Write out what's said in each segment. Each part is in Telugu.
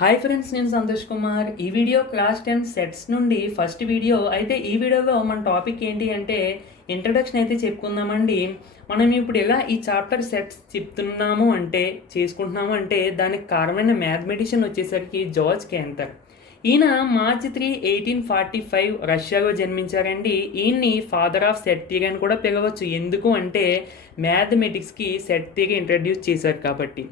హాయ్ ఫ్రెండ్స్, నేను సంతోష్ కుమార్. ఈ వీడియో క్లాస్ 10 సెట్స్ నుండి ఫస్ట్ వీడియో. అయితే ఈ వీడియోలో మన టాపిక్ ఏంటి అంటే ఇంట్రడక్షన్ అయితే చెప్పుకుందామండి. మనం ఇప్పుడు ఇలా ఈ చాప్టర్ సెట్స్ చెప్తున్నాము అంటే చేసుకుంటున్నాము అంటే దానికి కారణమైన మ్యాథమెటిషియన్ వచ్చేసరికి జార్జ్ క్యాంటర్. ఈయన మార్చి 3, 1845 రష్యాలో జన్మించారండి. ఈయన్ని ఫాదర్ ఆఫ్ సెట్ థియరీ అని కూడా పిలవచ్చు. ఎందుకు అంటే మ్యాథమెటిక్స్కి సెట్ థియరీ ఇంట్రడ్యూస్ చేశారు కాబట్టి.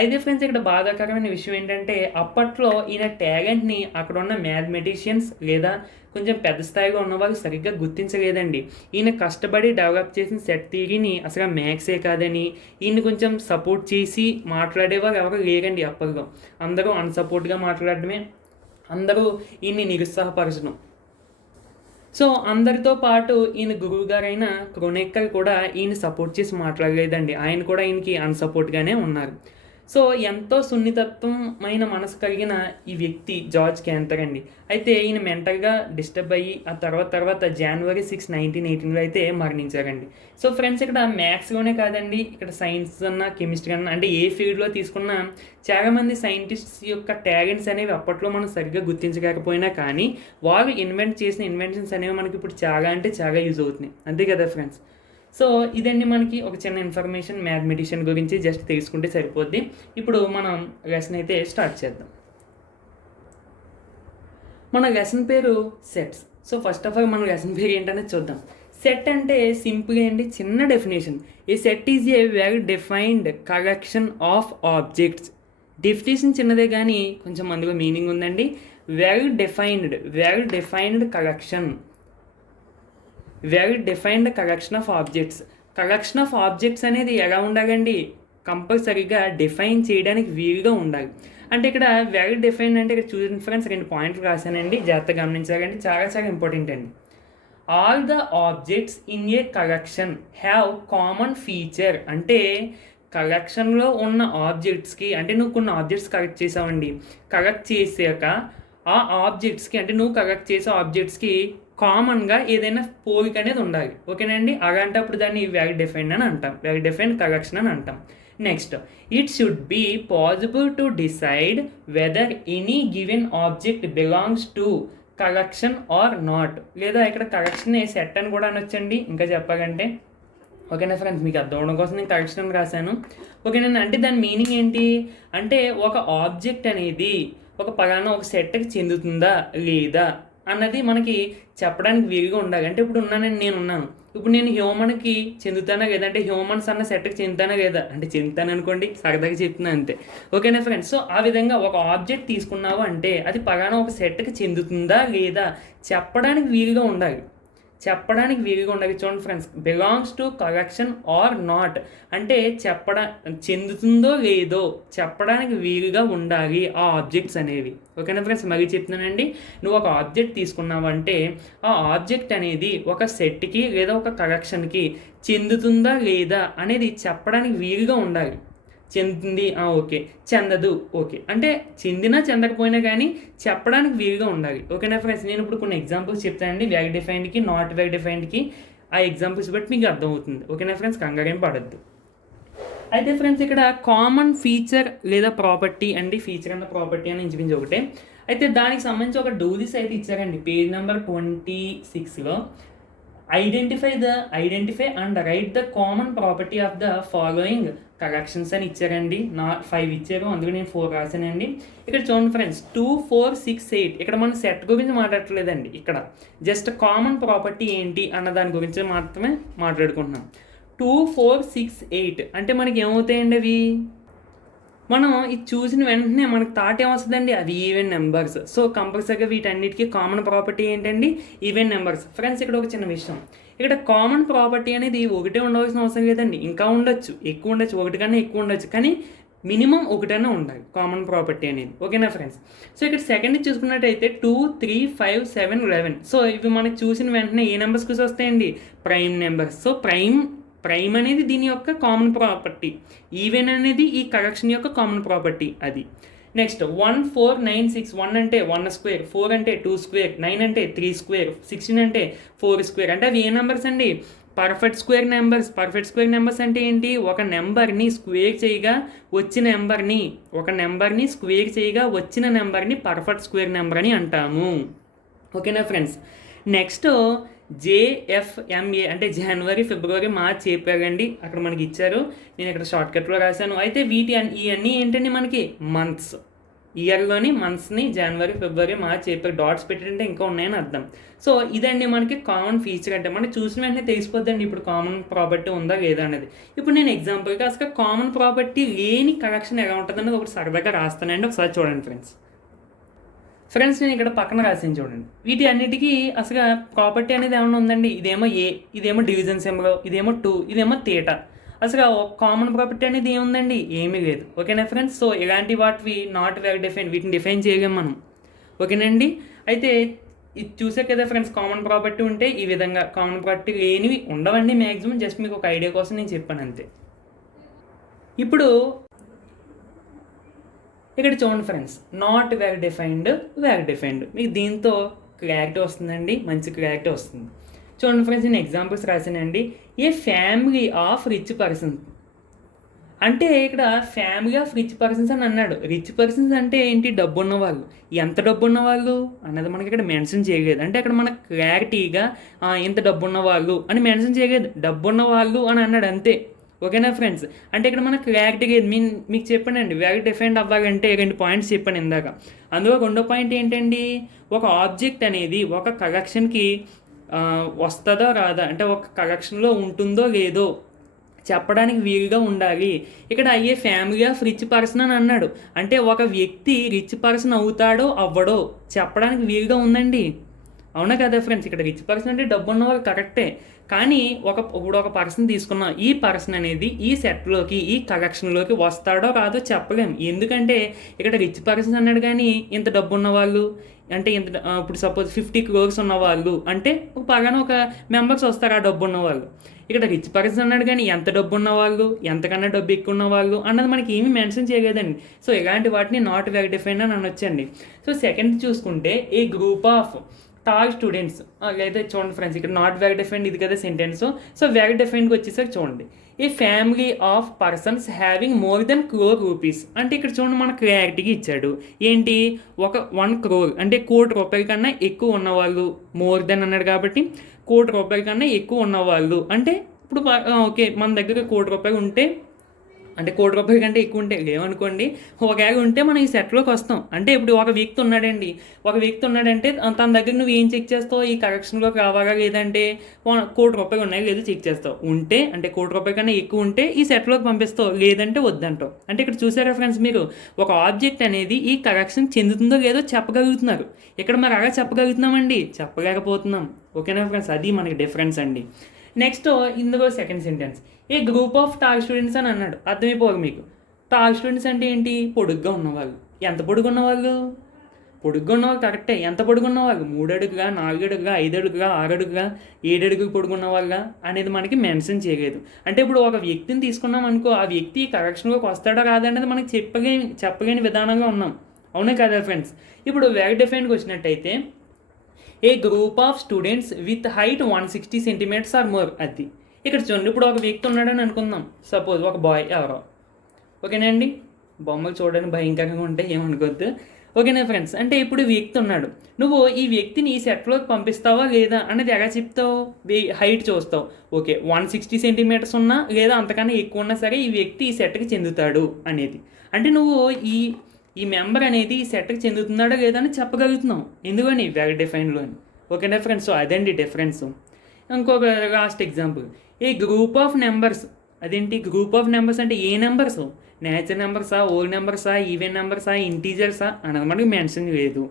అయితే ఫ్రెండ్స్, ఇక్కడ బాధాకరమైన విషయం ఏంటంటే అప్పట్లో ఈయన టాలెంట్ని అక్కడ ఉన్న మ్యాథమెటిషియన్స్ లేదా కొంచెం పెద్ద స్థాయిలో ఉన్నవాళ్ళు సరిగ్గా గుర్తించలేదండి. ఈయన కష్టపడి డెవలప్ చేసిన సెట్ థియరీని అసలు మ్యాథ్సే కాదని ఈయన కొంచెం సపోర్ట్ చేసి మాట్లాడేవారు ఎవరు లేరండి అప్పట్లో. అందరూ అన్సపోర్ట్గా మాట్లాడడమే, అందరూ ఈయన్ని నిరుత్సాహపరచడం. సో అందరితో పాటు ఈయన గురువు గారైన క్రోనెక్కర్ కూడా ఈయన సపోర్ట్ చేసి మాట్లాడలేదండి. ఆయన కూడా ఈయనకి అన్సపోర్ట్గానే ఉన్నారు. సో ఎంతో సున్నితత్వమైన మనసు కలిగిన ఈ వ్యక్తి జార్జ్ క్యాంటర్ అండి. అయితే ఈయన మెంటల్గా డిస్టర్బ్ అయ్యి ఆ తర్వాత జనవరి 6, 1918లో అయితే మరణించారండి. సో ఫ్రెండ్స్, ఇక్కడ మ్యాథ్స్లోనే కాదండి, ఇక్కడ సైన్స్ అన్నా కెమిస్ట్రీ అన్నా అంటే ఏ ఫీల్డ్లో తీసుకున్నా చాలామంది సైంటిస్ట్స్ యొక్క టాలెంట్స్ అనేవి అప్పట్లో మనం సరిగ్గా గుర్తించలేకపోయినా కానీ వాళ్ళు ఇన్వెంట్ చేసిన ఇన్వెన్షన్స్ అనేవి మనకి ఇప్పుడు చాలా అంటే చాలా యూజ్ అవుతున్నాయి. అంతే కదా ఫ్రెండ్స్. సో ఇదండి మనకి ఒక చిన్న ఇన్ఫర్మేషన్ మ్యాథమెటిషియన్ గురించి జస్ట్ తెలుసుకుంటే సరిపోద్ది. ఇప్పుడు మనం లెసన్ అయితే స్టార్ట్ చేద్దాం. మన లెసన్ పేరు sets. So first of all మన లెసన్ పేరు ఏంటనేది చూద్దాం. సెట్ అంటే సింపుల్ అండి, చిన్న definition. A set is a well defined collection of objects. Definition చిన్నదే కానీ కొంచెం అందులో మీనింగ్ ఉందండి. Well defined collection of objects. Collection of objects అనేది ఎలా ఉండాలండి? కంపల్సరీగా డిఫైన్ చేయడానికి వీలుగా ఉండాలి. అంటే ఇక్కడ వెల్ డిఫైన్డ్ అంటే ఇక్కడ చూసిన ఫ్రెండ్స్ 2 పాయింట్లు రాశానండి, జాగ్రత్తగా గమనించాలండి, చాలా చాలా ఇంపార్టెంట్ అండి. All the objects in a collection have common feature. అంటే కలెక్షన్లో ఉన్న ఆబ్జెక్ట్స్కి, అంటే నువ్వు కొన్ని ఆబ్జెక్ట్స్ కలెక్ట్ చేసావండి, కలెక్ట్ చేసాక ఆ ఆబ్జెక్ట్స్కి, అంటే నువ్వు కలెక్ట్ చేసే ఆబ్జెక్ట్స్కి కామన్గా ఏదైనా పోలిక అనేది ఉండాలి. ఓకేనండి, అలాంటప్పుడు దాన్ని వెల్ డిఫైన్డ్ అని అంటాం, వెల్ డిఫైన్డ్ కలెక్షన్ అని అంటాం. Next, it should be possible to decide whether any given object belongs to collection or not. లేదా ఇక్కడ కలెక్షన్ సెట్ అని కూడా అనొచ్చండి ఇంకా చెప్పాలంటే. ఓకేనా ఫ్రెండ్స్, మీకు అర్థం అవడం కోసం నేను కలెక్షన్ అని రాశాను. ఓకేనా, అంటే దాని మీనింగ్ ఏంటి అంటే ఒక ఆబ్జెక్ట్ అనేది ఒక పలానా ఒక సెట్కి చెందుతుందా లేదా అన్నది మనకి చెప్పడానికి వీలుగా ఉండాలి. అంటే ఇప్పుడు నేను ఉన్నాను, ఇప్పుడు నేను హ్యూమన్కి చెందుతానా లేదా, అంటే హ్యూమన్స్ అన్న సెట్కి చెందుతానా లేదా అంటే చెందుతాను అనుకోండి, సరదాగా చెప్తున్నా అంతే. ఓకేనా ఫ్రెండ్స్, సో ఆ విధంగా ఒక ఆబ్జెక్ట్ తీసుకున్నావు అంటే అది పలానా ఒక సెట్కి చెందుతుందా లేదా చెప్పడానికి వీలుగా ఉండాలి. చూడండి friends, belongs to collection or not అంటే చెందుతుందో లేదో చెప్పడానికి వీలుగా ఉండాలి ఆ ఆబ్జెక్ట్స్ అనేవి. ఓకేనా ఫ్రెండ్స్, మళ్ళీ చెప్తున్నానండి, నువ్వు ఒక ఆబ్జెక్ట్ తీసుకున్నావంటే ఆ ఆబ్జెక్ట్ అనేది ఒక సెట్కి లేదా ఒక కలెక్షన్కి చెందుతుందా లేదా అనేది చెప్పడానికి వీలుగా ఉండాలి. చెందుతుంది ఓకే, చెందదు ఓకే, అంటే చెందినా చెందకపోయినా కానీ చెప్పడానికి వీలుగా ఉండాలి. ఓకేనా ఫ్రెండ్స్, నేను ఇప్పుడు కొన్ని ఎగ్జాంపుల్స్ చెప్తానండి, వెల్ డిఫైన్డ్కి నాట్ వెల్ డిఫైన్డ్కి. ఆ ఎగ్జాంపుల్స్ బట్టి మీకు అర్థమవుతుంది. ఓకేనా ఫ్రెండ్స్, కంగారేం పడద్దు. అయితే ఫ్రెండ్స్, ఇక్కడ కామన్ ఫీచర్ లేదా ప్రాపర్టీ అండి, ఫీచర్ అన్న ప్రాపర్టీ అని ఇంచుమించు ఒకటే. అయితే దానికి సంబంధించి ఒక డూలిస్ అయితే ఇచ్చారండి పేజ్ నెంబర్ 26లో. Identify and write the common property of the following collections అని ఇచ్చారండి. 5 ఇచ్చారు, అందులో నేను 4 రాశానండి. ఇక్కడ చూడండి ఫ్రెండ్స్, 2, 4, 6, 8 ఇక్కడ మనం సెట్ గురించి మాట్లాడట్లేదండి. ఇక్కడ జస్ట్ కామన్ ప్రాపర్టీ ఏంటి అన్న దాని గురించి మాత్రమే మాట్లాడుకుంటున్నాం. 2, 4, 6, 8 అంటే మనకి ఏమవుతాయండి అవి? మనం ఇది చూసిన వెంటనే మనకు థాట్ ఏమొస్తుందండి? అవి ఈవెన్ నెంబర్స్. సో కంపల్సరీగా వీటన్నిటికీ కామన్ ప్రాపర్టీ ఏంటండి? Even numbers. ఫ్రెండ్స్, ఇక్కడ ఒక చిన్న విషయం, ఇక్కడ కామన్ ప్రాపర్టీ అనేది ఒకటే ఉండవలసిన అవసరం లేదండి, ఇంకా ఉండొచ్చు, ఎక్కువ ఉండొచ్చు, ఒకటి కన్నా ఎక్కువ ఉండొచ్చు, కానీ మినిమం ఒకటైనా ఉండాలి కామన్ ప్రాపర్టీ అనేది. ఓకేనా ఫ్రెండ్స్, సో ఇక్కడ సెకండ్ చూసుకున్నట్టయితే 2, 3, 5, 7, 11. సో ఇవి మనకి చూసిన వెంటనే ఏ నెంబర్స్కి వస్తాయండి? Prime numbers. సో ప్రైమ్ అనేది దీని యొక్క కామన్ ప్రాపర్టీ, ఈవెన్ అనేది ఈ కలెక్షన్ యొక్క కామన్ ప్రాపర్టీ అది. నెక్స్ట్ 1, 4, 9, 6. 1 అంటే 1 స్క్వేర్, 4 అంటే 2 స్క్వేర్, 9 అంటే 3 స్క్వేర్, 16 అంటే 4 స్క్వేర్. అంటే అవి ఏ నెంబర్స్ అండి? పర్ఫెక్ట్ స్క్వేర్ నెంబర్స్ అంటే ఏంటి? ఒక నెంబర్ని స్క్వేర్ చేయగా వచ్చిన నెంబర్ని పర్ఫెక్ట్ స్క్వేర్ నెంబర్ అని అంటాము. ఓకేనా ఫ్రెండ్స్? నెక్స్ట్ జేఎఫ్ఎంఏ అంటే జనవరి, ఫిబ్రవరి, మార్చ్, ఏప్రిల్ అండి. అక్కడ మనకి ఇచ్చారు, నేను ఇక్కడ షార్ట్కట్లో రాశాను. అయితే ఇవన్నీ ఏంటండి? మనకి మంత్స్, ఇయర్లోని మంత్స్ని జనవరి, ఫిబ్రవరి, మార్చ్, ఏప్రిల్ డాట్స్ పెట్టింటే ఇంకా ఉన్నాయని అర్థం. సో ఇదండి మనకి కామన్ ఫీచర్. అంటే మనం చూసిన వెంటనే తెలిసిపోద్దండి ఇప్పుడు కామన్ ప్రాపర్టీ ఉందా లేదా అనేది. ఇప్పుడు నేను ఎగ్జాంపుల్గా అసలు కామన్ ప్రాపర్టీ లేని కరెక్షన్ ఎలా ఉంటుంది అనేది ఒకటి సరదాగా రాస్తానండి. ఒకసారి చూడండి ఫ్రెండ్స్ నేను ఇక్కడ పక్కన రాసాను చూడండి. వీటి అన్నిటికీ అసలు ప్రాపర్టీ అనేది ఏమైనా ఉందండి? ఇదేమో ఏ, ఇదేమో డివిజన్ సింబల్, ఇదేమో 2, ఇదేమో తీటా. అసలు కామన్ ప్రాపర్టీ అనేది ఏముందండి? ఏమీ లేదు. ఓకేనా ఫ్రెండ్స్? సో ఇలాంటి వాటివి నాట్ వెల్ డిఫైన్, వీటిని డిఫైన్ చేయలేం మనం. ఓకేనండి? అయితే ఇది చూసే కదా ఫ్రెండ్స్, కామన్ ప్రాపర్టీ ఉంటే ఈ విధంగా, కామన్ ప్రాపర్టీ లేనివి ఉండవండి మ్యాక్సిమం. జస్ట్ మీకు ఒక ఐడియా కోసం నేను చెప్పాను అంతే. ఇప్పుడు ఇక్కడ చూడండి ఫ్రెండ్స్, నాట్ వెల్ డిఫైన్డ్ మీకు దీంతో క్లారిటీ వస్తుందండి, మంచి క్లారిటీ వస్తుంది. చూడండి ఫ్రెండ్స్, నేను ఎగ్జాంపుల్స్ రాసానండి. A family of rich persons అంటే ఇక్కడ ఫ్యామిలీ ఆఫ్ రిచ్ పర్సన్స్ అని అన్నాడు. రిచ్ పర్సన్స్ అంటే ఏంటి? డబ్బు ఉన్నవాళ్ళు. ఎంత డబ్బు ఉన్నవాళ్ళు అన్నది మనకి ఇక్కడ మెన్షన్ చేయలేదు. అంటే అక్కడ మనకు క్లారిటీగా ఇంత డబ్బు ఉన్నవాళ్ళు అని మెన్షన్ చేయలేదు, డబ్బు ఉన్నవాళ్ళు అని అన్నాడు అంతే. ఓకేనా ఫ్రెండ్స్? అంటే ఇక్కడ మనకు క్లారిటీగా మీకు చెప్పానండి, వెల్ డిఫైన్డ్ అవ్వాలంటే 2 పాయింట్స్ చెప్పాను ఇందాక. అందులో 2వ పాయింట్ ఏంటండి? ఒక ఆబ్జెక్ట్ అనేది ఒక కలెక్షన్కి వస్తుందో రాదా, అంటే ఒక కలెక్షన్లో ఉంటుందో లేదో చెప్పడానికి వీలుగా ఉండాలి. ఇక్కడ అయ్యే ఫ్యామిలీ ఆఫ్ రిచ్ పర్సన్ అని అన్నాడు. అంటే ఒక వ్యక్తి రిచ్ పర్సన్ అవుతాడో అవ్వడో చెప్పడానికి వీలుగా ఉందండి. అవునా కదా ఫ్రెండ్స్? ఇక్కడ రిచ్ పర్సన్ అంటే డబ్బు ఉన్నవాళ్ళు కరెక్టే, కానీ ఇప్పుడు ఒక పర్సన్ తీసుకున్నాం, ఈ పర్సన్ అనేది ఈ సెట్లోకి, ఈ కలెక్షన్లోకి వస్తాడో కాదో చెప్పలేము. ఎందుకంటే ఇక్కడ రిచ్ పర్సన్ అన్నాడు, కానీ ఇంత డబ్బు ఉన్నవాళ్ళు అంటే ఇంత, ఇప్పుడు సపోజ్ 50 crores ఉన్నవాళ్ళు అంటే పలానా ఒక మెంబర్స్ వస్తారు ఆ డబ్బు ఉన్నవాళ్ళు. ఇక్కడ రిచ్ పర్సన్ అన్నాడు, కానీ ఎంత డబ్బు ఉన్నవాళ్ళు, ఎంతకన్నా డబ్బు ఎక్కువ ఉన్నవాళ్ళు అన్నది మనకి ఏమీ మెన్షన్ చేయలేదండి. సో ఇలాంటి వాటిని నాట్ వెల్ డిఫైన్డ్ అని అనొచ్చండి. సో సెకండ్ చూసుకుంటే ఏ గ్రూప్ ఆఫ్ టాల్ స్టూడెంట్స్, లేదా చూడండి ఫ్రెండ్స్, ఇక్కడ నాట్ వెల్ డిఫైన్డ్ ఇది కదా సెంటెన్స్. సో వెల్ డిఫైన్డ్కి వచ్చేసరికి చూడండి, a family of persons having more than crore rupees అంటే ఇక్కడ చూడండి మన క్లారిటీగా ఇచ్చాడు. ఏంటి? ఒక 1 crore అంటే ₹1,00,00,000 కన్నా ఎక్కువ ఉన్నవాళ్ళు, మోర్ దెన్ అన్నాడు కాబట్టి ₹1,00,00,000 కన్నా ఎక్కువ ఉన్నవాళ్ళు అంటే ఇప్పుడు ఓకే, మన దగ్గర ₹1,00,00,000 ఉంటే, అంటే ₹1,00,00,000 కంటే ఎక్కువ ఉంటే లేవనుకోండి, ఒకవేళ ఉంటే మనం ఈ సెట్లోకి వస్తాం. అంటే ఇప్పుడు ఒక వ్యక్తి ఉన్నాడంటే తన దగ్గర నువ్వు ఏం చెక్ చేస్తావు? ఈ కరెక్షన్లోకి రావాలా లేదంటే ₹1,00,00,000 ఉన్నాయో లేదో చెక్ చేస్తావు. ఉంటే అంటే ₹1,00,00,000 కన్నా ఎక్కువ ఉంటే ఈ సెట్లోకి పంపిస్తావు, లేదంటే వద్దంటావు. అంటే ఇక్కడ చూసారా ఫ్రెండ్స్, మీరు ఒక ఆబ్జెక్ట్ అనేది ఈ కరెక్షన్ చెందుతుందో లేదో చెప్పగలుగుతున్నారు. ఇక్కడ మరి అలా చెప్పగలుగుతున్నామండి? చెప్పలేకపోతున్నాం. ఓకేనా ఫ్రెండ్స్? అది మనకి డిఫరెన్స్ అండి. నెక్స్ట్ ఇందులో second sentence, A group of tall students అని అన్నాడు. అర్థమైపోదు మీకు. టాల్ స్టూడెంట్స్ అంటే ఏంటి? పొడుగ్గా ఉన్నవాళ్ళు. ఎంత పొడుగు ఉన్నవాళ్ళు? పొడుగ్గా ఉన్నవాళ్ళు కరెక్టే. ఎంత పొడుగు ఉన్నవాళ్ళు? 3 అడుగుగా, 4 అడుగుగా, 5 అడుగుగా, 6 అడుగుగా, 7 అడుగు పొడుగున్న వాళ్ళ అనేది మనకి మెన్షన్ చేయలేదు. అంటే ఇప్పుడు ఒక వ్యక్తిని తీసుకున్నాం అనుకో, ఆ వ్యక్తి కరెక్షన్లోకి వస్తాడో కాదనేది మనకి చెప్పలేని విధానంగా ఉన్నాం. అవునే కదా ఫ్రెండ్స్? ఇప్పుడు వెల్ డిఫైన్డ్కి వచ్చినట్టయితే a group of students with height 160 centimeters or more. అది ఇక్కడ చూడండి, ఇప్పుడు ఒక వ్యక్తి ఉన్నాడని అనుకుందాం, సపోజ్ ఒక బాయ్ ఎవరో. ఓకేనండి? బొమ్మలు చూడడానికి భయంకరంగా ఉంటే ఏమనుకోవద్దు. ఓకేనా ఫ్రెండ్స్? అంటే ఇప్పుడు వ్యక్తి ఉన్నాడు, నువ్వు ఈ వ్యక్తిని ఈ సెట్లోకి పంపిస్తావా లేదా అనేది ఎలా చెప్తావు? హైట్ చూస్తావు. ఓకే, 160 centimeters ఉన్నా లేదా అంతకన్నా ఎక్కువ ఉన్నా సరే ఈ వ్యక్తి ఈ సెట్కి చెందుతాడు అనేది. అంటే నువ్వు ఈ మెంబర్ అనేది ఈ సెట్కి చెందుతున్నాడా లేదా అని చెప్పగలుగుతున్నావు. ఎందుకని? వెల్ డిఫైన్డ్లో అని. ఓకేనా ఫ్రెండ్స్? సో అదండి డిఫరెన్స్. ఇంకొక last example, A group of numbers. అదేంటి గ్రూప్ ఆఫ్ నెంబర్స్ అంటే? ఏ నెంబర్స్? నేచురల్ నెంబర్సా, ఓల్ నెంబర్సా, ఈవెన్ నెంబర్సా, ఇంటీజర్సా అన్నది మనకి మెన్షన్ లేదు.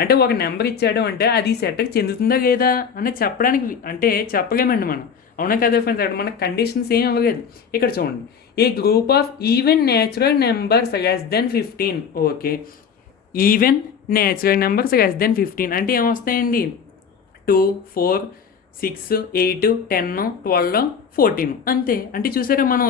అంటే ఒక నెంబర్ ఇచ్చాడు అంటే అది ఈ సెట్కి చెందుతుందా లేదా అని చెప్పడానికి అంటే చెప్పలేమండి మనం. అవునా కదా ఫ్రెండ్స్? అక్కడ మనకు కండిషన్స్ ఏం అవ్వలేదు. ఇక్కడ చూడండి, a group of even natural numbers less than 15. Okay, even natural numbers less than 15 అంటే ఏమొస్తాయండి? 2, 4, 6, 8, 10, 12, 14 అంతే. అంటే చూసారా మనం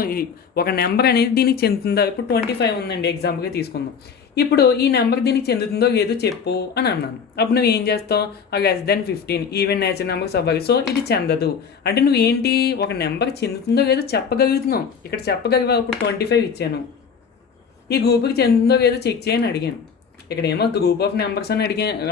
ఒక నెంబర్ అనేది దీనికి చెందుతుందా? ఇప్పుడు 25 ఉందండి ఎగ్జాంపుల్గా తీసుకుందాం. ఇప్పుడు ఈ నెంబర్ దీనికి చెందుతుందో లేదో చెప్పు అని అన్నాను. అప్పుడు నువ్వు ఏం చేస్తావు, ఆ <15 ఈవెన్ నేచురల్ నెంబర్స్ అవ్వాలి. సో ఇది చెందదు అంటే నువ్వు ఏంటి, ఒక నెంబర్ చెందుతుందో లేదో చెప్పగలుగుతున్నావు. ఇక్కడ చెప్పగలిగా. ఇప్పుడు 25 ఇచ్చాను, ఈ గ్రూప్కి చెందుతుందో లేదో చెక్ చేయని అడిగాను. ఇక్కడేమో గ్రూప్ ఆఫ్ నెంబర్స్ అని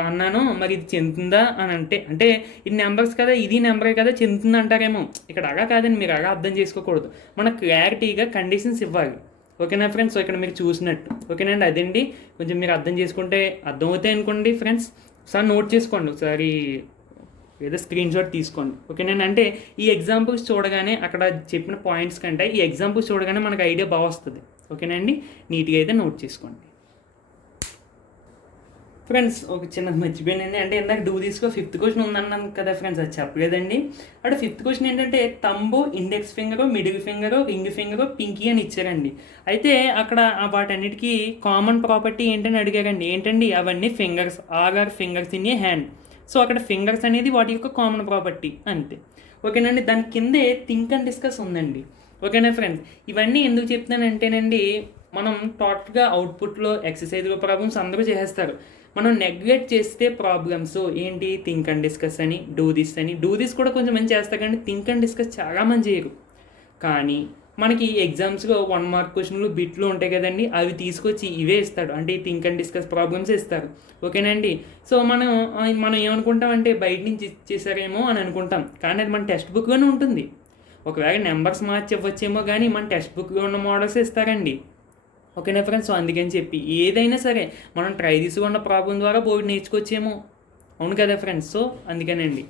అన్నాను. మరి ఇది చెందుతుందా అని అంటే ఇది నెంబర్స్ కదా, ఇది నెంబరే కదా, చెందుతుంది అంటారేమో. ఇక్కడ అలా కాదండి, మీరు అలా అర్థం చేసుకోకూడదు. మనకు క్లారిటీగా కండిషన్స్ ఇవ్వాలి. ఓకేనా ఫ్రెండ్స్? సో ఇక్కడ మీరు చూసినట్టు ఓకేనండి. అదండి కొంచెం మీరు అర్థం చేసుకుంటే అర్థమవుతాయి అనుకోండి ఫ్రెండ్స్. ఒకసారి నోట్ చేసుకోండి, ఒకసారి ఏదో స్క్రీన్ షాట్ తీసుకోండి. ఓకేనండి. అంటే ఈ ఎగ్జాంపుల్స్ చూడగానే అక్కడ చెప్పిన పాయింట్స్ కంటే ఈ ఎగ్జాంపుల్స్ చూడగానే మనకు ఐడియా బాగా వస్తుంది. ఓకేనండి, నీట్గా అయితే నోట్ చేసుకోండి ఫ్రెండ్స్. ఒక చిన్నది మర్చిపోయానండి. అంటే ఇందాక డూ తీసుకో 5th క్వశ్చన్ ఉందన్నాను కదా ఫ్రెండ్స్, అది చెప్పలేదండి. అంటే 5th క్వశ్చన్ ఏంటంటే thumb, index finger, middle finger, ring finger, Pinky అని ఇచ్చారండి. అయితే అక్కడ వాటన్నిటికీ కామన్ ప్రాపర్టీ ఏంటని అడిగారండి. ఏంటండి అవన్నీ fingers, are fingers in a hand. So అక్కడ ఫింగర్స్ అనేది వాటి యొక్క కామన్ ప్రాపర్టీ అంతే. ఓకేనండి. దాని కిందే థింక్ అండ్ డిస్కస్ ఉందండి. ఓకేనా ఫ్రెండ్స్? ఇవన్నీ ఎందుకు చెప్తున్నానంటేనండి, మనం టోటల్గా అవుట్పుట్లో ఎక్సర్సైజ్లో ప్రాబ్లమ్స్ అందరూ చేసేస్తారు. మనం నెగ్లెక్ట్ చేస్తే ప్రాబ్లమ్స్ ఏంటి, థింక్ అండ్ డిస్కస్ అని, డూ దిస్ కూడా కొంచెం మంది చేస్తారు, కానీ థింక్ అండ్ డిస్కస్ చాలా మంది చేయరు. కానీ మనకి ఎగ్జామ్స్లో 1 మార్క్ క్వశ్చన్లు బిట్లు ఉంటాయి కదండి, అవి తీసుకొచ్చి ఇవే ఇస్తాడు. అంటే ఈ థింక్ అండ్ డిస్కస్ ప్రాబ్లమ్స్ ఇస్తారు. ఓకేనండి. సో మనం ఏమనుకుంటామంటే బయట నుంచి ఇచ్చేసారేమో అని అనుకుంటాం, కానీ అది మన టెక్స్ట్ బుక్లోనే ఉంటుంది. ఒకవేళ నెంబర్స్ మార్చి ఇవ్వచ్చేమో, కానీ మన టెక్స్ట్ బుక్లో ఉన్న మోడల్స్ ఇస్తారండి. ఓకేనా ఫ్రెండ్స్? సో అందుకని చెప్పి ఏదైనా సరే మనం ట్రై తీసుకున్న ప్రాబ్లం ద్వారా బోర్డు నేర్చుకోవచ్చేమో. అవును కదా ఫ్రెండ్స్? సో అందుకనండి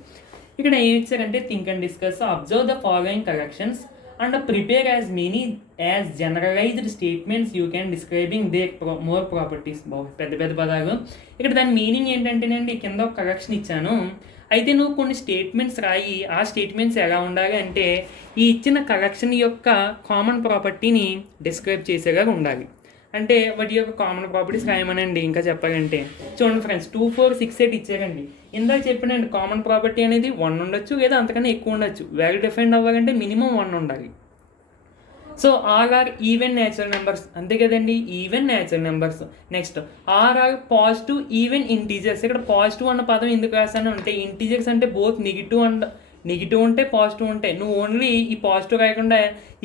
ఇక్కడ ఏం ఇచ్చారంటే think and discuss, observe the following corrections and prepare as many as generalized statements you can describing their more properties. పెద్ద పెద్ద పదాలు. ఇక్కడ దాని మీనింగ్ ఏంటంటేనండి, కింద ఒక కరెక్షన్ ఇచ్చాను. అయితే నువ్వు కొన్ని స్టేట్మెంట్స్ రాయి. ఆ స్టేట్మెంట్స్ ఎలా ఉండాలి అంటే ఈ ఇచ్చిన కరెక్షన్ యొక్క కామన్ ప్రాపర్టీని డిస్క్రైబ్ చేసేలా ఉండాలి. అంటే వాటి యొక్క కామన్ ప్రాపర్టీస్ రాయమనండి. ఇంకా చెప్పాలంటే చూడండి ఫ్రెండ్స్, 2, 4, 6, 8 ఇచ్చారండి. ఇందాక చెప్పినండి కామన్ ప్రాపర్టీ అనేది 1 ఉండొచ్చు, లేదా అంతకన్నా ఎక్కువ ఉండొచ్చు. వెల్ డిఫైన్డ్ అవ్వాలంటే మినిమం 1 ఉండాలి. So are even natural numbers, అంతే కదండి, even natural numbers. Next are positive even integers. ఇక్కడ పాజిటివ్ అన్న పదం ఎందుకు రాశాను అంటే ఇంటీజర్స్ అంటే బోత్ నెగిటివ్ ఉంటే పాజిటివ్ ఉంటాయి. నువ్వు ఓన్లీ ఈ పాజిటివ్ రాయకుండా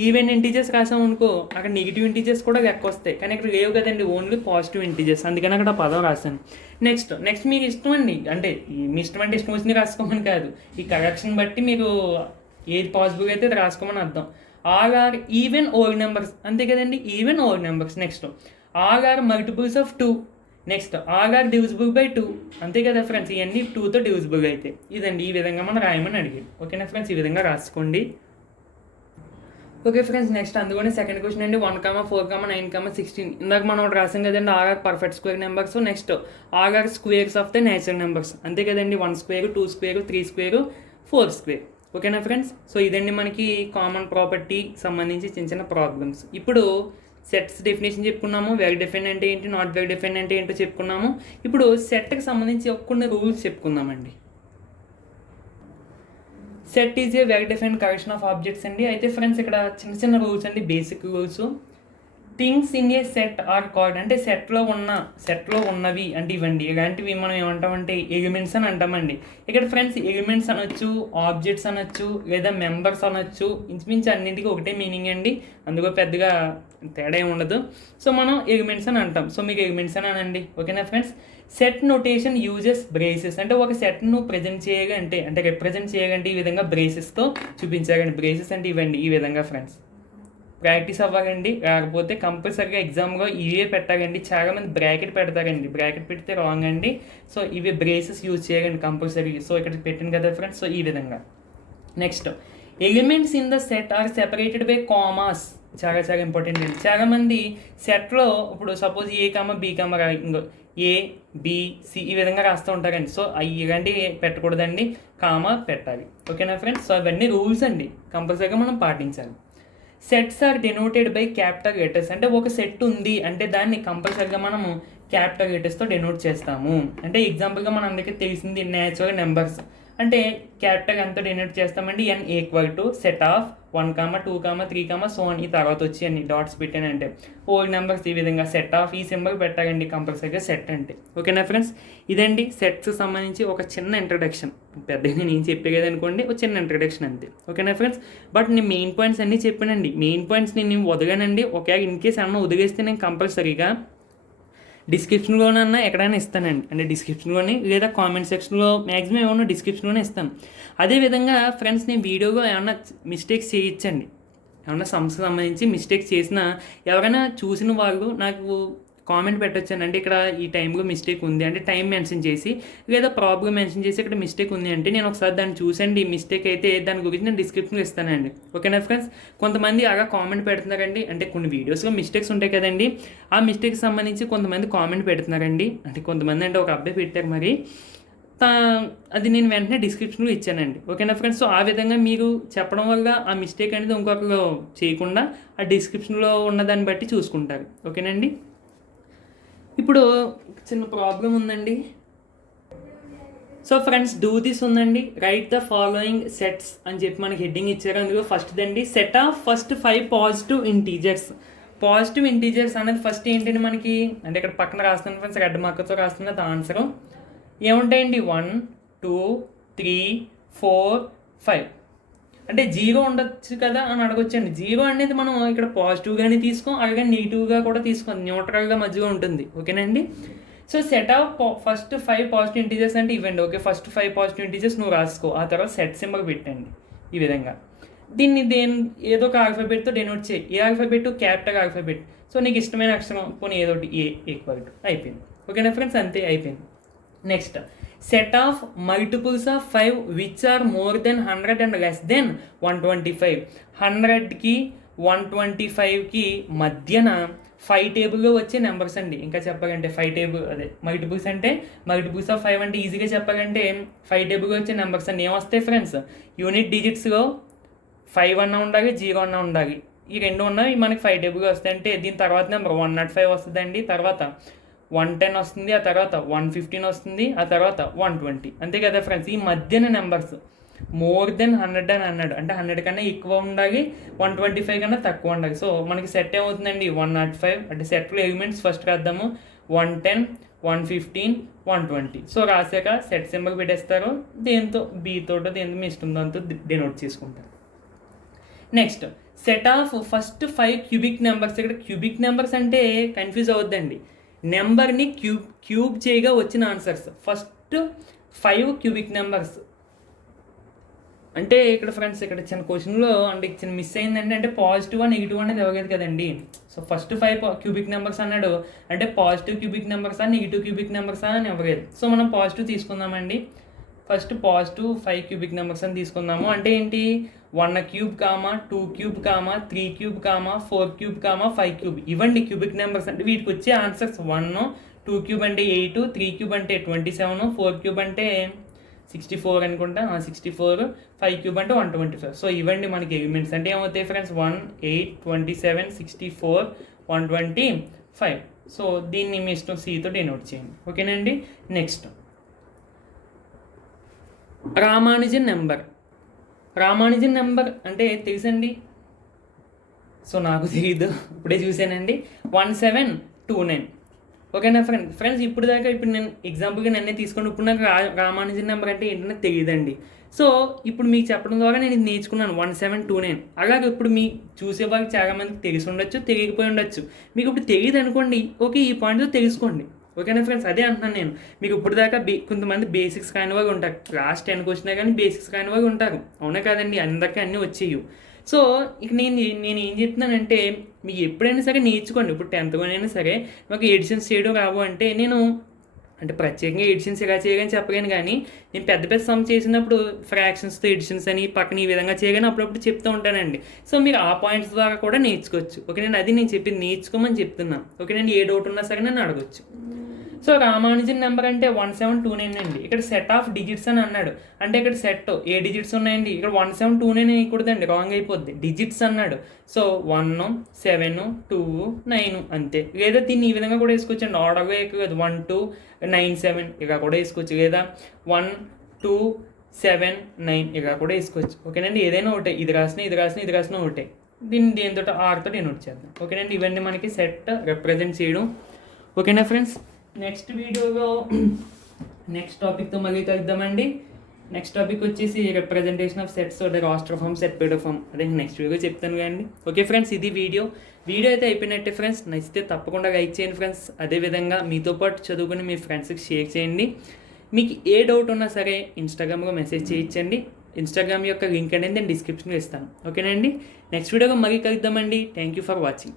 ఈవెన్ ఇంటీజర్స్ రాసావు అనుకో, అక్కడ నెగిటివ్ ఇంటీజర్స్ కూడా లెక్క వస్తాయి. కానీ ఇక్కడ లేవు కదండి, ఓన్లీ పాజిటివ్ ఇంటీజర్స్. అందుకని అక్కడ పదం రాశాను. నెక్స్ట్ మీకు ఇష్టం అండి, అంటే మీ ఇష్టం అంటే ఇష్టం వచ్చింది రాసుకోమని కాదు, ఈ కరెక్షన్ బట్టి మీకు ఏది పాసిబుల్ అయితే అది రాసుకోమని అర్థం. ఆర్ ఈవెన్ ఓర్ నెంబర్స్, అంతే కదండి, even or numbers. Next are multiples of 2. Next are divisible by 2, అంతే కదా ఫ్రెండ్స్. ఇవన్నీ 2తో డివిజిబుల్ అయితే ఇదండి, ఈ విధంగా మనం రాయమని అడిగాడు. ఓకేనా ఫ్రెండ్స్? ఈ విధంగా రాసుకోండి. ఓకే ఫ్రెండ్స్, నెక్స్ట్ అందుకని సెకండ్ క్వశ్చన్ అండి 1, 4, 9, 16. ఇందాక మనం ఒకటి రాసాం కదండి, are perfect square numbers. Next are squares of the natural numbers, అంతే కదండి. 1 స్క్వేర్, 2 స్క్వేర్, 3 స్క్వేర్, 4 స్క్వేర్. ఓకేనా ఫ్రెండ్స్? సో ఇదండి మనకి కామన్ ప్రాపర్టీ సంబంధించి చిన్న ప్రాబ్లమ్స్. ఇప్పుడు సెట్స్ డెఫినేషన్ చెప్పుకున్నాము. వెల్ డిఫైన్ అంటే ఏంటి, నాట్ వెల్ డిఫైన్ అంటే ఏంటో చెప్పుకున్నాము. ఇప్పుడు సెట్కి సంబంధించి కొన్ని రూల్స్ చెప్పుకుందామండి. Set is a well define collection of objects అండి. అయితే ఫ్రెండ్స్ ఇక్కడ చిన్న రూల్స్ అండి, basic rules. Things in a set are called, అంటే సెట్లో ఉన్నవి అంటే ఇవ్వండి. ఇలాంటివి మనం ఏమంటామంటే ఎలిమెంట్స్ అని అంటామండి. ఇక్కడ ఫ్రెండ్స్ ఎలిమెంట్స్ అనొచ్చు, ఆబ్జెక్ట్స్ అనొచ్చు, లేదా మెంబర్స్ అనొచ్చు. ఇంచుమించు అన్నింటికి ఒకటే మీనింగ్ అండి, అందులో పెద్దగా తేడా ఏమి ఉండదు. సో మనం ఎలిమెంట్స్ అని అంటాం. సో మీకు ఎలిమెంట్స్ అని అనండి. ఓకేనా friends? Set notation uses braces, అంటే ఒక సెట్ను ప్రజెంట్ చేయాలంటే అంటే రిప్రజెంట్ చేయాలంటే ఈ విధంగా బ్రేసెస్తో చూపించాలండి. బ్రేసెస్ అంటే ఇవ్వండి ఈ విధంగా ఫ్రెండ్స్. ప్రాక్టీస్ అవ్వాలండి, లేకపోతే కంపల్సరీగా ఎగ్జామ్గా ఇవే పెట్టాలండి. చాలామంది బ్రాకెట్ పెడతారండి, బ్రాకెట్ పెడితే రాంగ్ అండి. సో ఇవి బ్రేసెస్ యూజ్ చేయాలండి కంపల్సరీ. సో ఇక్కడ పెట్టింది కదా ఫ్రెండ్స్, సో ఈ విధంగా. Next elements in the set are separated by commas, చాలా ఇంపార్టెంట్ అండి. చాలామంది సెట్లో ఇప్పుడు suppose a comma b comma ఇంకో ఏ బి సి ఈ విధంగా రాస్తూ ఉంటారండి. సో ఇలాంటి పెట్టకూడదండి, కామా పెట్టాలి. ఓకేనా ఫ్రెండ్స్? సో అవన్నీ రూల్స్ అండి, కంపల్సరీగా మనం పాటించాలి. Sets are denoted by capital letters, అంటే ఒక సెట్ ఉంది అంటే దాన్ని కంపల్సరీగా మనము క్యాపిటల్ లెటర్స్తో డెనోట్ చేస్తాము. అంటే ఎగ్జాంపుల్గా మన అందరికీ తెలిసింది నేచురల్ నెంబర్స్ అంటే క్యాపిటల్ ఎంతో డెనోట్ చేస్తామండి, n equal to set of 1, 2, 3, so అని ఈ తర్వాత వచ్చి అన్ని డాట్స్ పెట్టానంటే ఓల్డ్ నెంబర్స్ ఈ విధంగా సెట్ ఆఫ్ ఈ సింబల్ పెట్టాలండి కంపల్సరీగా సెట్ అంటే. ఓకేనా ఫ్రెండ్స్, ఇదండి సెట్స్ సంబంధించి ఒక చిన్న ఇంట్రడక్షన్. పెద్దగా నేను చెప్పే కదా అనుకోండి, ఒక చిన్న ఇంట్రడక్షన్ అంతే. ఓకేనా ఫ్రెండ్స్, బట్ నేను మెయిన్ పాయింట్స్ అన్నీ చెప్పానండి. మెయిన్ పాయింట్స్ నేను వదగానండి. ఒకవేళ ఇన్ కేస్ అన్న వదిలేస్తే నేను కంపల్సరీగా డిస్క్రిప్షన్లోనన్నా ఎక్కడైనా ఇస్తానండి. అంటే డిస్క్రిప్షన్లోని లేదా కామెంట్ సెక్షన్లో మ్యాక్సిమం ఏమన్నా డిస్క్రిప్షన్లోనే ఇస్తాను. అదేవిధంగా ఫ్రెండ్స్, నేను వీడియోలో ఏమన్నా మిస్టేక్స్ చేయొచ్చండి. ఏమన్నా సమ్స్కి సంబంధించి మిస్టేక్స్ చేసినా ఎవరైనా చూసిన వాళ్ళు నాకు కామెంట్ పెట్టొచ్చాను. అంటే ఇక్కడ ఈ టైంలో మిస్టేక్ ఉంది అంటే టైం మెన్షన్ చేసి, లేదా ప్రాబ్లం మెన్షన్ చేసి ఇక్కడ మిస్టేక్ ఉంది అంటే నేను ఒకసారి దాన్ని చూసండి. ఈ మిస్టేక్ అయితే దాని గురించి నేను డిస్క్రిప్షన్లో ఇస్తానండి. ఓకేనా ఫ్రెండ్స్, కొంతమంది అలా కామెంట్ పెడుతున్నారండి. అంటే కొన్ని వీడియోస్లో మిస్టేక్స్ ఉంటాయి కదండి, ఆ మిస్టేక్కి సంబంధించి కొంతమంది కామెంట్ పెడుతున్నారండి. అంటే కొంతమంది అంటే ఒక అబ్బాయి పెట్టారు, మరి అది నేను వెంటనే డిస్క్రిప్షన్లో ఇచ్చానండి. ఓకేనా ఫ్రెండ్స్, సో ఆ విధంగా మీరు చెప్పడం వల్ల ఆ మిస్టేక్ అనేది ఇంకొకరు చేయకుండా ఆ డిస్క్రిప్షన్లో ఉన్నదాన్ని బట్టి చూసుకుంటారు. ఓకేనండి, ఇప్పుడు చిన్న ప్రాబ్లం ఉందండి. సో ఫ్రెండ్స్, డూ దిస్ ఉందండి. రైట్ ద ఫాలోయింగ్ సెట్స్ అని చెప్పి మనకి హెడ్డింగ్ ఇచ్చారు. అందులో first Dandi, set of first 5 positive integers. Positive integers అనేది ఫస్ట్ ఏంటండి మనకి, అంటే ఇక్కడ పక్కన రాస్తున్నాను ఫ్రెండ్స్, రెడ్ మార్కర్తో రాస్తున్నది ఆన్సరు. ఏముంటాయండి, 1, 2, 3, 4, 5. అంటే 0 ఉండొచ్చు కదా అని అడగొచ్చండి. 0 అనేది మనం ఇక్కడ పాజిటివ్గానే తీసుకోం, అలాగే నెగిటివ్గా కూడా తీసుకోం, న్యూట్రల్గా మధ్యలో ఉంటుంది. ఓకేనండి, so set of first 5 positive integers అంటే ఇవ్వండి. ఓకే, ఫస్ట్ 5 పాజిటివ్ ఇంటీజర్స్ నువ్వు రాసుకో, ఆ తర్వాత సెట్ సింబల్ పెట్టండి ఈ విధంగా. దీన్ని ఏదో ఒక ఆల్ఫాబెట్తో డెనోట్ చేయి. ఏ ఆల్ఫాబెట్, క్యాపిటల్ ఆల్ఫాబెట్. సో నీకు ఇష్టమైన అక్షరం పోనీ ఏదో ఒకటి, ఏ ఈక్వల్ టు, అయిపోయింది. ఓకేనా ఫ్రెండ్స్, అంతే అయిపోయింది. Next, set of multiples of 5 which are more than 100 and less than 125. 100కి 125కి మధ్యన 5 టేబుల్లో వచ్చే నెంబర్స్ అండి. ఇంకా చెప్పాలంటే 5 టేబుల్, అదే మల్టిపుల్స్ అంటే మల్టిపుల్స్ ఆఫ్ 5 అంటే ఈజీగా చెప్పాలంటే 5 టేబుల్లో వచ్చే నెంబర్స్ అండి. ఏమొస్తాయి ఫ్రెండ్స్, యూనిట్ డిజిట్స్లో 5 అన్న ఉండాలి, 0 అన్న ఉండాలి. ఈ రెండు ఉన్నవి మనకి 5 టేబుల్గా వస్తాయి. అంటే దీని తర్వాత నెంబర్ 105 వస్తుందండి, తర్వాత 110 వస్తుంది, ఆ తర్వాత 115 వస్తుంది, ఆ తర్వాత 120. అంతే కదా ఫ్రెండ్స్, ఈ మధ్యన నెంబర్స్ మోర్ దెన్ 100 అని అన్నాడు. అంటే 100 కన్నా ఎక్కువ ఉండాలి, 125 కన్నా తక్కువ ఉండాలి. సో మనకి సెట్ ఏమవుతుందండి, 105. అంటే సెట్లో ఎలిమెంట్స్ ఫస్ట్ రాద్దాము, 110, 115, 120. సో రాశాక సెట్ సింబల్ పెట్టేస్తారు. దేంతో, బీతోటో దేంతో మీ ఇష్టం దాంతో డినోట్ చేసుకుంటారు. Next, set of first 5 cubic numbers. ఇక్కడ క్యూబిక్ నెంబర్స్ అంటే కన్ఫ్యూజ్ అవుద్దండి. నెంబర్ని క్యూబ్ చేయగా వచ్చిన ఆన్సర్స్. ఫస్ట్ 5 క్యూబిక్ నెంబర్స్ అంటే ఇక్కడ ఫ్రెండ్స్, ఇక్కడ చిన్న క్వశ్చన్లో అంటే చిన్న మిస్ అయిందండి. అంటే పాజిటివ్ నెగిటివ్ అనేది ఇవ్వలేదు కదండి. సో ఫస్ట్ 5 క్యూబిక్ నెంబర్స్ అన్నాడు, అంటే పాజిటివ్ క్యూబిక్ నెంబర్సా నెగిటివ్ క్యూబిక్ నెంబర్సా అని ఇవ్వలేదు. సో మనం పాజిటివ్ తీసుకుందామండి. ఫస్ట్ పాజిటివ్ 5 క్యూబిక్ నెంబర్స్ అని తీసుకుందాము. అంటే ఏంటి, 1 cube, 2 cube, 3 cube, 4 cube, 5 cube. ఇవ్వండి క్యూబిక్ నెంబర్స్. అంటే వీటికి వచ్చే ఆన్సర్స్ 1, 2 క్యూబ్ అంటే 8, 3 క్యూబ్ అంటే 27, 4 క్యూబ్ అంటే 64 అనుకుంటా, 64, 5 క్యూబ్ అంటే 125. సో ఇవ్వండి మనకి ఎలిమెంట్స్. అంటే ఏమవుతాయి ఫ్రెండ్స్, 1, 8, 27, 64, 125. సో దీన్ని మీ ఇష్టం సితో డినోట్ చేయండి. ఓకేనండి, next Ramanujan number. Ramanujan number అంటే తెలుసండి, సో నాకు తెలియదు, ఇప్పుడే చూశానండి, 1729. ఓకేనా ఫ్రెండ్స్, ఇప్పుడు దాకా ఇప్పుడు నేను ఎగ్జాంపుల్గా నన్నే తీసుకోండి. ఇప్పుడు నాకు రామానుజన్ నెంబర్ అంటే ఏంటనే తెలియదండి. సో ఇప్పుడు మీకు చెప్పడం ద్వారా నేను ఇది నేర్చుకున్నాను, 1729. అలాగే ఇప్పుడు మీ చూసేవాళ్ళకి చాలామందికి తెలిసి ఉండొచ్చు, తెలియకపోయి ఉండొచ్చు. మీకు ఇప్పుడు తెలియదు అనుకోండి, ఓకే ఈ పాయింట్తో తెలుసుకోండి. ఓకేనా ఫ్రెండ్స్, అదే అంటున్నాను నేను. మీకు ఇప్పుడు దాకా కొంతమంది బేసిక్స్ కాని వాళ్ళు ఉంటారు, క్లాస్ 10కి వచ్చినా కానీ బేసిక్స్ కాని వాళ్ళు ఉంటారు, అవునా కాదండి, అందరికీ అన్నీ వచ్చేయు. సో ఇక నేను ఏం చెప్తున్నానంటే, మీకు ఎప్పుడైనా సరే నేర్చుకోండి. ఇప్పుడు 10th సరే మాకు ఎడిషన్స్ చేయడం రావు అంటే నేను అంటే ప్రత్యేకంగా ఎడిషన్స్ ఎలా చేయగానే చెప్పగాను, కానీ నేను పెద్ద పెద్ద సమ్ చేసినప్పుడు ఫ్రాక్షన్స్తో ఎడిషన్స్ అని పక్కన ఈ విధంగా చేయగానే అప్పుడప్పుడు చెప్తూ ఉంటానండి. సో మీరు ఆ పాయింట్స్ ద్వారా కూడా నేర్చుకోవచ్చు. ఓకే, నేను చెప్పింది నేర్చుకోమని చెప్తున్నాను. ఓకే, నేను ఏ డౌట్ ఉన్నా సరే నన్ను అడగొచ్చు. సో రామానుజన్ నెంబర్ అంటే 1729 అండి. ఇక్కడ సెట్ ఆఫ్ డిజిట్స్ అని అన్నాడు, అంటే ఇక్కడ సెట్ ఏ డిజిట్స్ ఉన్నాయండి, ఇక్కడ 1729 వేయకూడదండి, రాంగ్ అయిపోద్ది. డిజిట్స్ అన్నాడు, సో 1, 7, 2, 9 అంతే. లేదా దీన్ని ఈ విధంగా కూడా వేసుకోవచ్చండి, ఆర్డర్గా వేయకూడదు, 1, 2, 9, 7 ఇలా కూడా వేసుకోవచ్చు. లేదా 1, 2, 7, 9 ఇలా కూడా వేసుకోవచ్చు. ఓకేనండి, ఏదైనా ఒకటే, ఇది రాసిన ఒకటే. దీన్ని దేనితో ఆర్తో డినోట్ చేద్దాం. ఓకేనండి, ఇవన్నీ మనకి సెట్ రిప్రజెంట్ చేయడం. ఓకేనా ఫ్రెండ్స్, నెక్స్ట్ వీడియోలో నెక్స్ట్ టాపిక్తో మళ్ళీ కలుద్దామండి. నెక్స్ట్ టాపిక్ వచ్చేసి రిప్రజెంటేషన్ ఆఫ్ సెట్స్ అంటే రాస్టర్ ఫామ్, సెట్ పేడో ఫామ్. అదే నెక్స్ట్ వీడియో చెప్తాను కదండి. ఓకే ఫ్రెండ్స్, ఇది వీడియో అయితే అయిపోయినట్టే ఫ్రెండ్స్. నచ్చితే తప్పకుండా లైక్ చేయండి ఫ్రెండ్స్. అదేవిధంగా మీతో పాటు చదువుకుని మీ ఫ్రెండ్స్కి షేర్ చేయండి. మీకు ఏ డౌట్ ఉన్నా సరే ఇన్స్టాగ్రామ్లో మెసేజ్ చేయించండి. ఇన్స్టాగ్రామ్ యొక్క లింక్ అనేది నేను డిస్క్రిప్షన్లో ఇస్తాను. ఓకేనండి, నెక్స్ట్ వీడియోగా మళ్ళీ కలుద్దామండి. Thank you for watching.